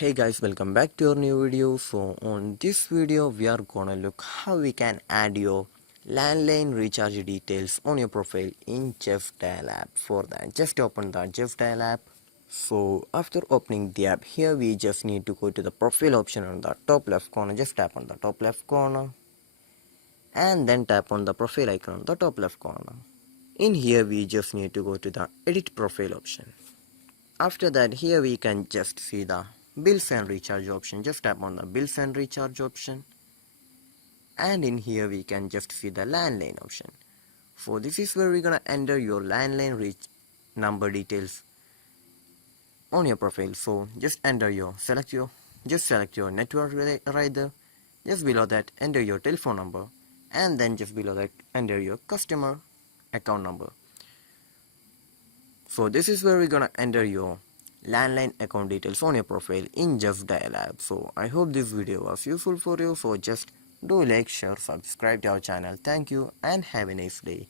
Hey guys, welcome back to our new video. So on this video we are gonna look how we can add your landline recharge details on your profile in Justdial app. For that, just open the Justdial app. So after opening the app, here we just need to go to the profile option on the top left corner. Just tap on the top left corner and then tap on the profile icon on the top left corner. In here we just need to go to the edit profile option. After that, here we can just see the bills and recharge option. Just tap on the bills and recharge option, and in here we can just see the landline option. So this is where we're gonna enter your landline reach number details on your profile. So just select your network rider. Just below that, enter your telephone number, and then just below that, enter your customer account number. So this is where we're gonna enter your landline account details on your profile in Justdial app. So I hope this video was useful for you. So just do like, share, subscribe to our channel. Thank you and have a nice day.